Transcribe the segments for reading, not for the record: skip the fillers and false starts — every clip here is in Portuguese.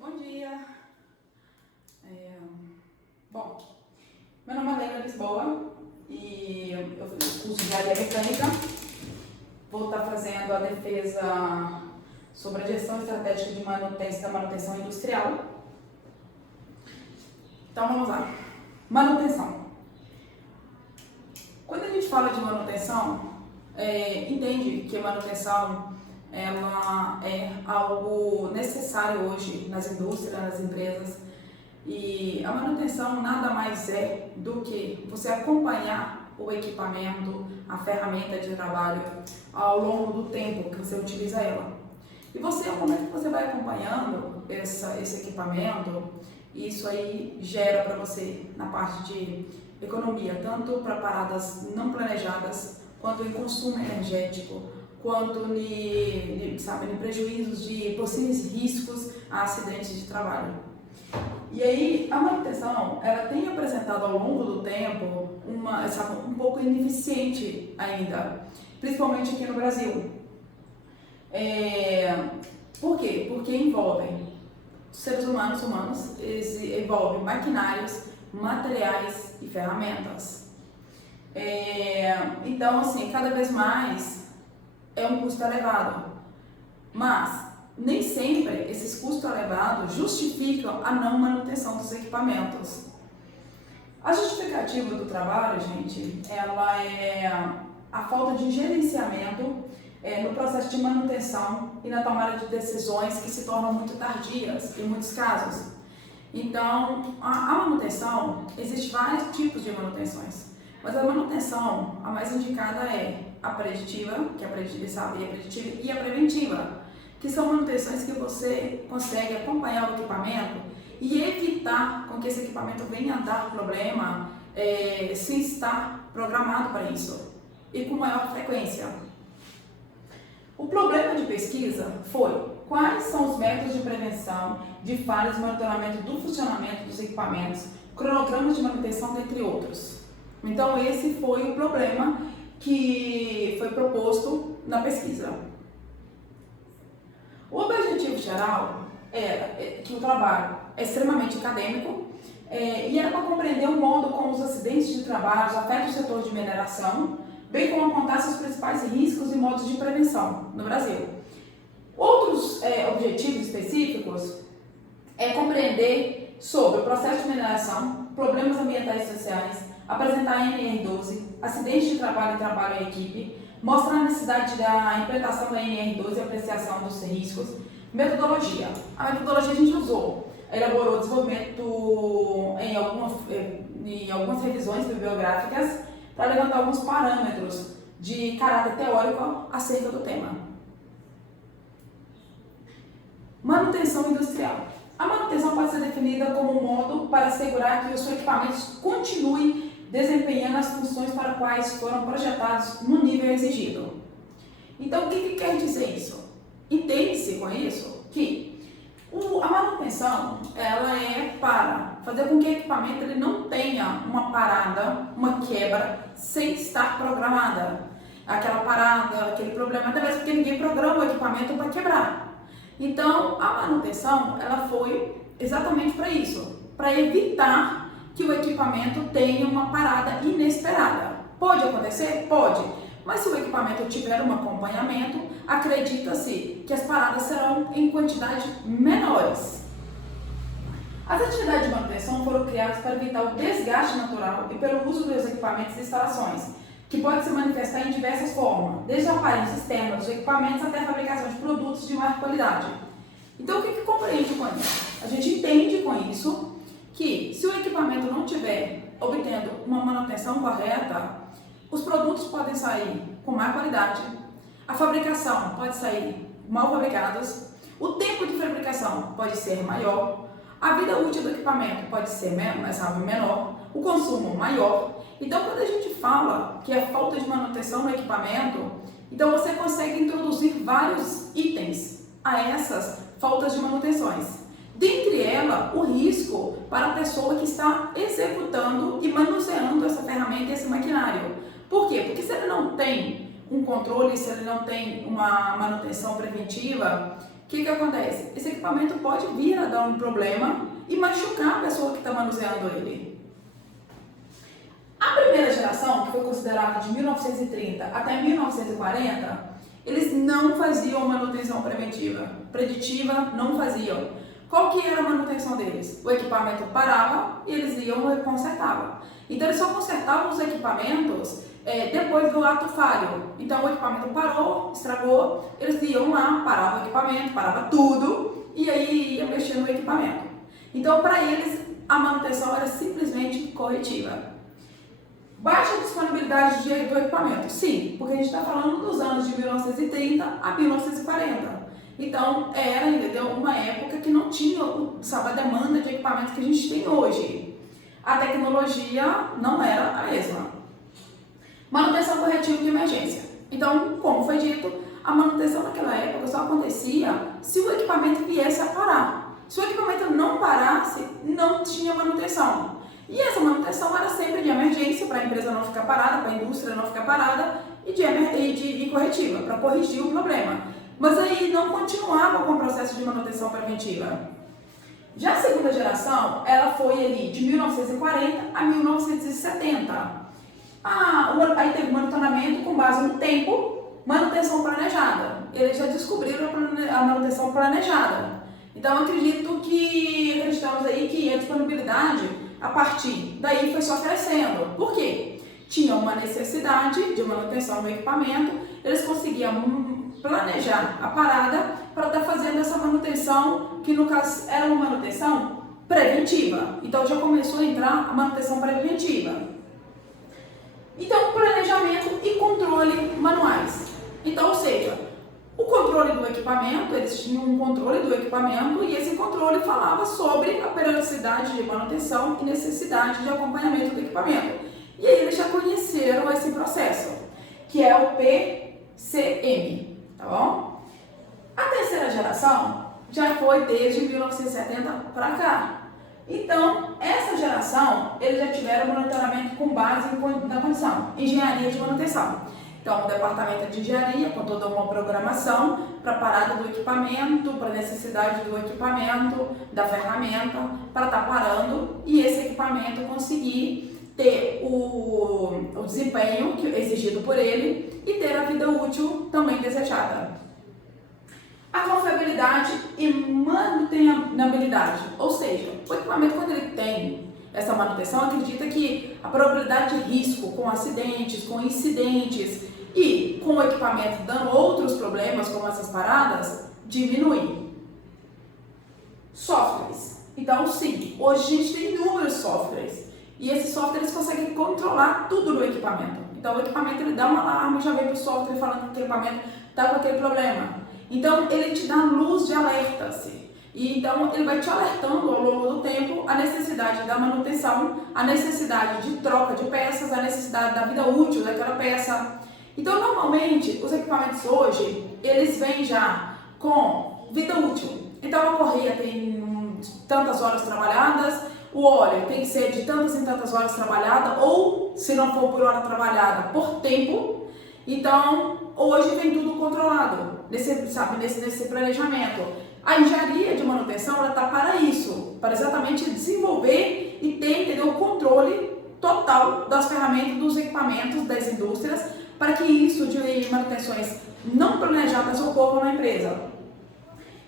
Bom dia. Bom, meu nome é Leila Lisboa e eu fiz curso de engenharia mecânica. Vou estar fazendo a defesa sobre a gestão estratégica de manutenção industrial. Então vamos lá. Manutenção. Quando a gente fala de manutenção, entende que a manutenção ela é algo necessário hoje nas indústrias, nas empresas. E a manutenção nada mais é do que você acompanhar o equipamento, a ferramenta de trabalho ao longo do tempo que você utiliza ela. E você, ao momento que você vai acompanhando esse equipamento, isso aí gera para você na parte de economia, tanto para paradas não planejadas, quanto em consumo energético, quanto em prejuízos de possíveis riscos a acidentes de trabalho. E aí, a manutenção, ela tem apresentado ao longo do tempo um pouco ineficiente ainda, principalmente aqui no Brasil. Por quê? Porque envolvem seres humanos, envolve maquinários, materiais e ferramentas. Então, assim, cada vez mais é um custo elevado, mas nem sempre esses custos elevados justificam a não manutenção dos equipamentos. A justificativa do trabalho, gente, ela é a falta de gerenciamento no processo de manutenção e na tomada de decisões que se tornam muito tardias em muitos casos. Então, a manutenção, existem vários tipos de manutenções, mas a manutenção, a mais indicada é a preditiva, que é a preditiva e a preventiva, que são manutenções que você consegue acompanhar o equipamento e evitar com que esse equipamento venha a dar problema sem estar programado para isso e com maior frequência. O problema de pesquisa foi quais são os métodos de prevenção de falhas e monitoramento do funcionamento dos equipamentos, cronogramas de manutenção, dentre outros. Então esse foi o problema que foi proposto na pesquisa. O objetivo geral era que o trabalho é extremamente acadêmico e era para compreender o modo como os acidentes de trabalho afetam o setor de mineração, bem como apontar seus principais riscos e modos de prevenção no Brasil. Outros objetivos específicos é compreender sobre o processo de mineração, problemas ambientais e sociais, apresentar a NR12, acidentes de trabalho e trabalho em equipe, mostrar a necessidade da implementação da NR12 e apreciação dos riscos. Metodologia. A metodologia a gente elaborou o desenvolvimento em algumas revisões bibliográficas para levantar alguns parâmetros de caráter teórico acerca do tema. Manutenção industrial. A manutenção pode ser definida como um modo para assegurar que os seus equipamentos continuem desempenhando as funções para quais foram projetados no nível exigido. Então, o que quer dizer isso? Entende-se com isso que a manutenção ela é para fazer com que o equipamento ele não tenha uma parada, uma quebra, sem estar programada. Aquela parada, aquele problema, até mesmo porque ninguém programa o equipamento para quebrar. Então, a manutenção ela foi exatamente para isso, para evitar que o equipamento tenha uma parada inesperada. Pode acontecer? Pode. Mas se o equipamento tiver um acompanhamento, acredita-se que as paradas serão em quantidade menores. As atividades de manutenção foram criadas para evitar o desgaste natural e pelo uso dos equipamentos e instalações, que pode se manifestar em diversas formas, desde a aparência externa dos equipamentos até a fabricação de produtos de maior qualidade. Então, o que compreende com isso? A gente entende com isso que se o equipamento não estiver obtendo uma manutenção correta, os produtos podem sair com má qualidade, a fabricação pode sair mal fabricados, o tempo de fabricação pode ser maior, a vida útil do equipamento pode ser menor, o consumo maior. Então, quando a gente fala que é falta de manutenção no equipamento, então você consegue introduzir vários itens a essas faltas de manutenções. Dentre elas, o risco para a pessoa que está executando e manuseando essa ferramenta e esse maquinário. Por quê? Porque se ele não tem um controle, se ele não tem uma manutenção preventiva que acontece? Esse equipamento pode vir a dar um problema e machucar a pessoa que está manuseando ele. A primeira geração, que foi considerada de 1930 até 1940, eles não faziam manutenção preventiva, preditiva não faziam. Qual que era a manutenção deles? O equipamento parava e eles iam e consertavam. Então eles só consertavam os equipamentos depois do ato falho. Então o equipamento parou, estragou, eles iam lá, paravam o equipamento, parava tudo e aí ia mexer no equipamento. Então para eles a manutenção era simplesmente corretiva. Baixa disponibilidade do equipamento, sim, porque a gente está falando dos anos de 1930 a 1940. Então, era, entendeu, uma época que não tinha a demanda de equipamento que a gente tem hoje. A tecnologia não era a mesma. Manutenção corretiva de emergência. Então, como foi dito, a manutenção naquela época só acontecia se o equipamento viesse a parar. Se o equipamento não parasse, não tinha manutenção. E essa manutenção era sempre de emergência, para a empresa não ficar parada, para a indústria não ficar parada, e de corretiva, para corrigir o problema. Mas aí não continuava com o processo de manutenção preventiva. Já a segunda geração, ela foi ali de 1940 a 1970. Aí teve monitoramento com base no tempo, manutenção planejada. Eles já descobriram a manutenção planejada. Então acreditamos aí que a disponibilidade a partir daí foi só crescendo. Por quê? Tinha uma necessidade de manutenção do equipamento, eles conseguiam planejar a parada para estar fazendo essa manutenção, que no caso era uma manutenção preventiva. Então já começou a entrar a manutenção preventiva. Então, planejamento e controle manuais. Então, ou seja, o controle do equipamento, eles tinham um controle do equipamento e esse controle falava sobre a periodicidade de manutenção e necessidade de acompanhamento do equipamento. E aí eles já conheceram esse processo, que é o PCM, tá bom? A terceira geração já foi desde 1970 para cá. Então, essa geração, eles já tiveram monitoramento com base na condição, engenharia de manutenção. Então, o departamento de engenharia, com toda uma programação para a parada do equipamento, para a necessidade do equipamento, da ferramenta, para estar parando e esse equipamento conseguir ter o desempenho exigido por ele e ter a vida útil também desejada. A confiabilidade e manutenabilidade, ou seja, o equipamento, quando ele tem essa manutenção, acredita que a probabilidade de risco com acidentes, com incidentes e com o equipamento dando outros problemas, como essas paradas, diminui. Softwares. Então, sim, hoje a gente tem inúmeros softwares e esses softwares conseguem controlar tudo no equipamento. Então, o equipamento ele dá um alarme e já vem para o software falando que o equipamento está com aquele problema. Então, ele te dá luz de alerta-se. E então, ele vai te alertando ao longo do tempo a necessidade da manutenção, a necessidade de troca de peças, a necessidade da vida útil daquela peça. Então, normalmente, os equipamentos hoje, eles vêm já com vida útil. Então, a correia tem tantas horas trabalhadas, o óleo tem que ser de tantas em tantas horas trabalhada, ou, se não for por hora trabalhada, por tempo. Então, hoje vem tudo controlado, nesse planejamento. A engenharia de manutenção ela está para isso, para exatamente desenvolver e ter o controle total das ferramentas, dos equipamentos das indústrias, para que isso de manutenções não planejadas ocorram na empresa.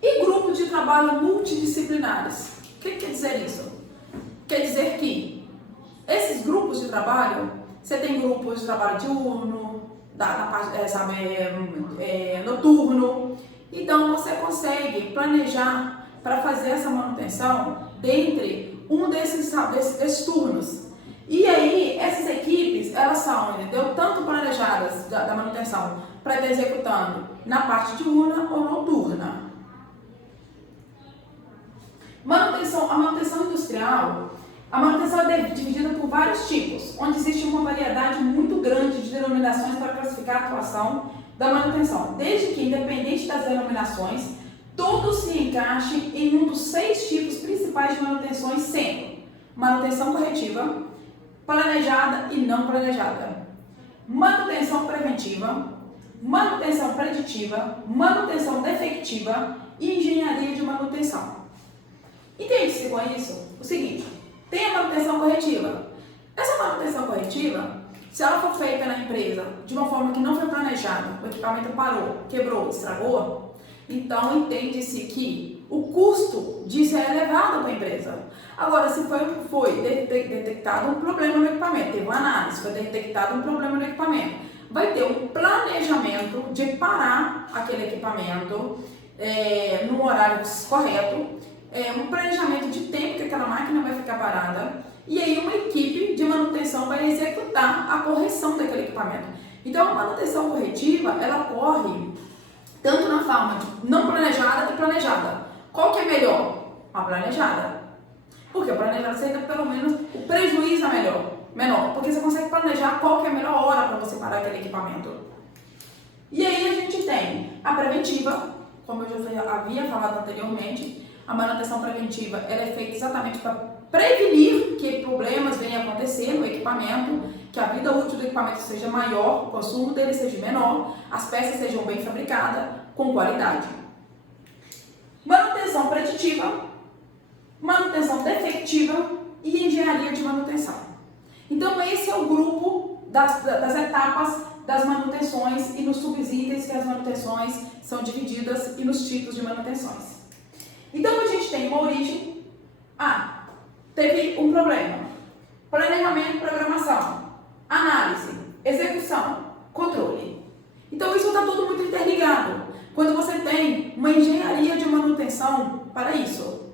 E grupos de trabalho multidisciplinares. O que quer dizer isso? Quer dizer que esses grupos de trabalho, você tem grupos de trabalho diurno, noturno. Então você consegue planejar para fazer essa manutenção dentre um desses turnos. E aí essas equipes, elas são, entendeu? Tanto planejadas da manutenção para estar executando na parte diurna ou noturna. A manutenção industrial, a manutenção é dividida por vários tipos, onde existe uma variedade muito grande de denominações para classificar a atuação da manutenção, desde que, independente das denominações, todos se encaixem em um dos 6 tipos principais de manutenções, sendo manutenção corretiva, planejada e não planejada, manutenção preventiva, manutenção preditiva, manutenção defectiva e engenharia de manutenção. Entende-se com isso? O seguinte, tem a manutenção corretiva. Essa manutenção corretiva, se ela for feita na empresa de uma forma que não foi planejada, o equipamento parou, quebrou, estragou, então entende-se que o custo disso é elevado para a empresa. Agora, se foi detectado um problema no equipamento, teve uma análise, foi detectado um problema no equipamento, vai ter um planejamento de parar aquele equipamento no horário correto, um planejamento de tempo que aquela máquina vai ficar parada, e aí uma equipe de manutenção vai executar a correção daquele equipamento. Então, a manutenção corretiva, ela ocorre tanto na forma de não planejada e planejada. Qual que é melhor? A planejada. Porque a planejada você ainda, pelo menos, o prejuízo é menor, porque você consegue planejar qual que é a melhor hora para você parar aquele equipamento. E aí a gente tem a preventiva, como eu já havia falado anteriormente. A manutenção preventiva ela é feita exatamente para prevenir que problemas venham a acontecer no equipamento, que a vida útil do equipamento seja maior, o consumo dele seja menor, as peças sejam bem fabricadas, com qualidade. Manutenção preditiva, manutenção defectiva e engenharia de manutenção. Então esse é o grupo das etapas das manutenções e nos subitens que as manutenções são divididas e nos tipos de manutenções. Então a gente tem uma origem, teve um problema, planejamento, programação, análise, execução, controle. Então isso está tudo muito interligado, quando você tem uma engenharia de manutenção para isso.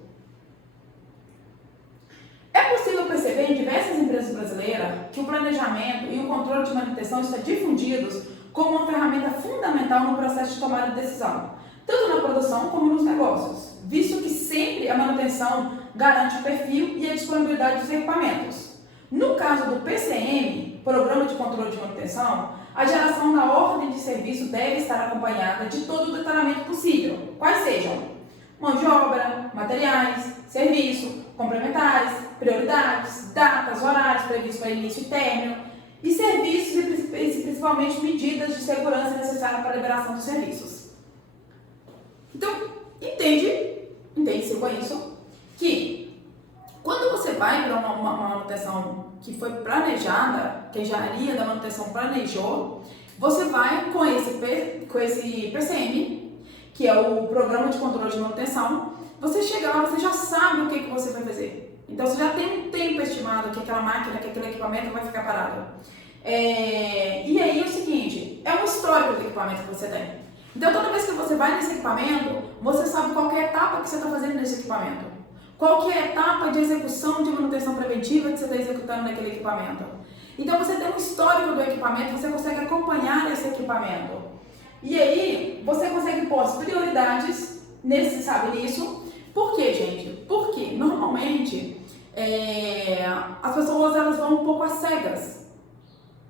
É possível perceber em diversas empresas brasileiras que o planejamento e o controle de manutenção estão difundidos como uma ferramenta fundamental no processo de tomada de decisão, tanto na produção como nos negócios, visto que sempre a manutenção garante o perfil e a disponibilidade dos equipamentos. No caso do PCM, Programa de Controle de Manutenção, a geração da ordem de serviço deve estar acompanhada de todo o detalhamento possível, quais sejam mão de obra, materiais, serviço, complementares, prioridades, datas, horários previstos para início e término, e serviços e principalmente medidas de segurança necessárias para a liberação dos serviços. Então, entende-se com isso que quando você vai para uma manutenção que foi planejada, que a engenharia da manutenção planejou, você vai com esse PCM, que é o Programa de Controle de Manutenção, você chega lá, você já sabe o que você vai fazer. Então você já tem um tempo estimado que aquela máquina, que aquele equipamento vai ficar parado. E aí é o seguinte, é um histórico do equipamento que você tem. Então, toda vez que você vai nesse equipamento, você sabe qual que é a etapa que você está fazendo nesse equipamento. Qual que é a etapa de execução de manutenção preventiva que você está executando naquele equipamento. Então, você tem um histórico do equipamento, você consegue acompanhar esse equipamento. E aí, você consegue pôr as prioridades nisso. Por quê, gente? Porque, normalmente, as pessoas elas vão um pouco às cegas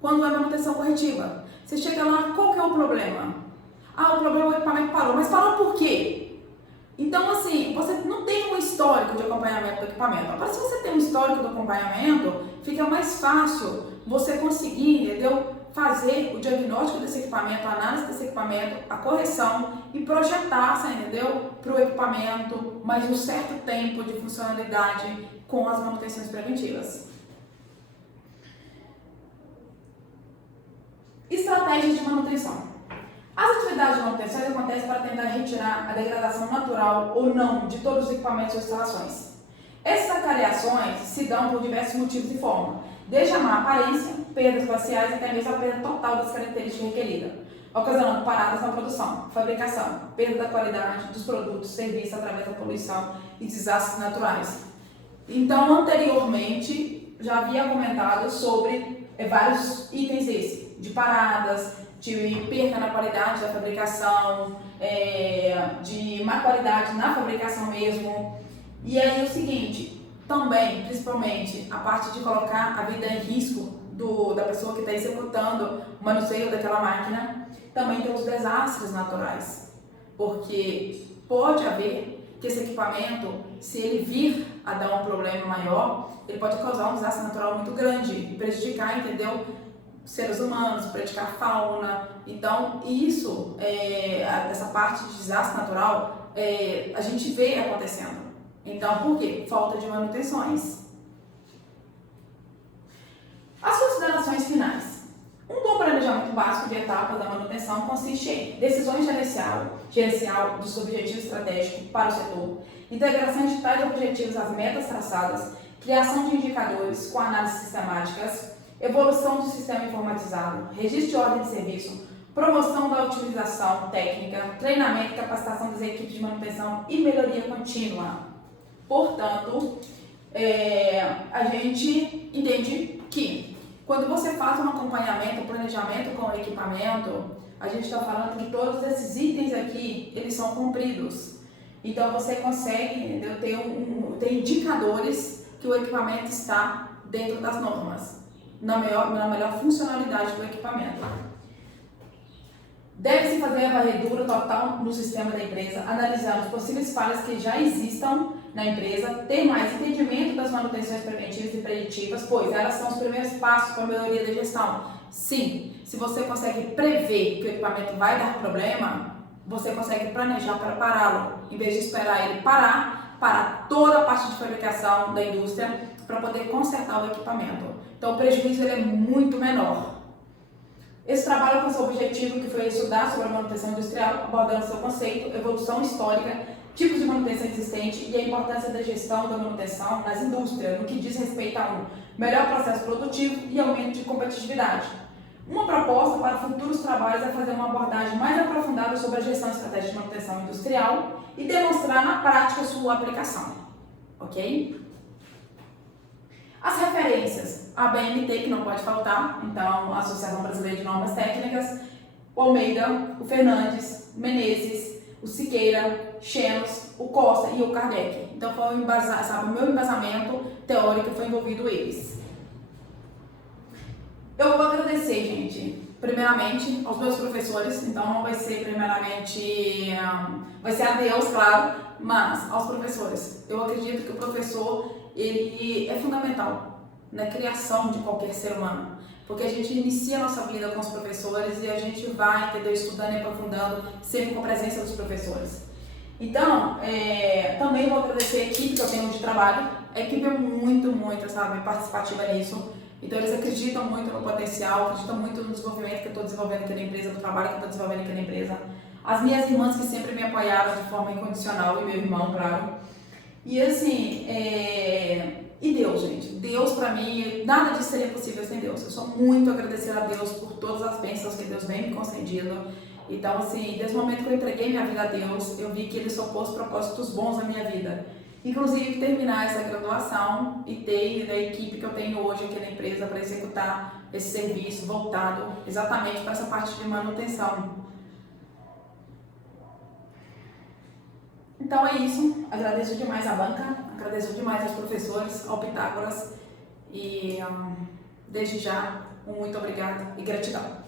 quando é manutenção corretiva. Você chega lá, qual que é o problema? O problema é o equipamento parou. Mas parou por quê? Então, assim, você não tem um histórico de acompanhamento do equipamento. Agora, se você tem um histórico do acompanhamento, fica mais fácil você conseguir, entendeu? Fazer o diagnóstico desse equipamento, a análise desse equipamento, a correção e projetar, entendeu? Para o equipamento mais um certo tempo de funcionalidade com as manutenções preventivas. Estratégias de manutenção. As atividades de manutenção acontecem para tentar retirar a degradação natural ou não de todos os equipamentos ou instalações. Essas acariações se dão por diversos motivos e formas, desde a má aparência, perdas parciais até mesmo a perda total das características requeridas, ocasionando paradas na produção, fabricação, perda da qualidade dos produtos, serviços através da poluição e desastres naturais. Então, anteriormente, já havia comentado sobre vários itens de paradas, de perda na qualidade da fabricação, de má qualidade na fabricação mesmo. E aí é o seguinte, também, principalmente, a parte de colocar a vida em risco da pessoa que está executando o manuseio daquela máquina, também tem os desastres naturais. Porque pode haver que esse equipamento, se ele vir a dar um problema maior, ele pode causar um desastre natural muito grande e prejudicar, entendeu? Seres humanos, prejudicar a fauna. Então, essa parte de desastre natural a gente vê acontecendo. Então, por quê? Falta de manutenções. As considerações finais. Um bom planejamento básico de etapas da manutenção consiste em decisões gerencial dos objetivos estratégicos para o setor, integração de tais objetivos às metas traçadas, criação de indicadores com análises sistemáticas, evolução do sistema informatizado, registro de ordem de serviço, promoção da utilização técnica, treinamento e capacitação das equipes de manutenção e melhoria contínua. Portanto, a gente entende que quando você faz um acompanhamento, um planejamento com o equipamento, a gente está falando que todos esses itens aqui, eles são cumpridos. Então, você consegue, entendeu, ter indicadores que o equipamento está dentro das normas, na melhor funcionalidade do equipamento. Deve-se fazer a varredura total no sistema da empresa, analisando as possíveis falhas que já existam na empresa, ter mais entendimento das manutenções preventivas e preditivas, pois elas são os primeiros passos para a melhoria da gestão. Sim, se você consegue prever que o equipamento vai dar problema, você consegue planejar para pará-lo, em vez de esperar ele parar toda a parte de fabricação da indústria para poder consertar o equipamento. Então o prejuízo ele é muito menor. Esse trabalho com seu objetivo, que foi estudar sobre a manutenção industrial, abordando seu conceito, evolução histórica, tipos de manutenção existente e a importância da gestão da manutenção nas indústrias, no que diz respeito a um melhor processo produtivo e aumento de competitividade. Uma proposta para futuros trabalhos é fazer uma abordagem mais aprofundada sobre a gestão estratégica de manutenção industrial e demonstrar na prática sua aplicação. Ok? As referências, a BNT, que não pode faltar, então a Associação Brasileira de Normas Técnicas, o Almeida, o Fernandes, Menezes, o Siqueira, Xenos, o Costa e o Kardec. Então foi o meu embasamento teórico foi envolvido eles. Eu vou agradecer, gente, primeiramente aos meus professores, então não vai ser primeiramente, vai ser a Deus, claro, mas aos professores. Eu acredito que o professor ele é fundamental na criação de qualquer ser humano, porque a gente inicia a nossa vida com os professores e a gente vai, entendeu, estudando e aprofundando sempre com a presença dos professores. Então, também vou agradecer a equipe que eu tenho de trabalho. A equipe é muito, sabe, participativa nisso. Então, eles acreditam muito no potencial, acreditam muito no desenvolvimento que eu estou desenvolvendo aqui na empresa, no trabalho que eu estou desenvolvendo aqui na empresa. As minhas irmãs que sempre me apoiaram de forma incondicional, e meu irmão, claro. E assim, e Deus, gente. Deus pra mim, nada disso seria possível sem Deus. Eu sou muito agradecida a Deus por todas as bênçãos que Deus vem me concedendo. Então, assim, desde o momento que eu entreguei minha vida a Deus, eu vi que Ele só pôs propósitos bons na minha vida. Inclusive, terminar essa graduação e ter a equipe que eu tenho hoje aqui na empresa para executar esse serviço voltado exatamente para essa parte de manutenção. Então é isso, agradeço demais a banca, agradeço demais aos professores, ao Pitágoras e desde já um muito obrigado e gratidão.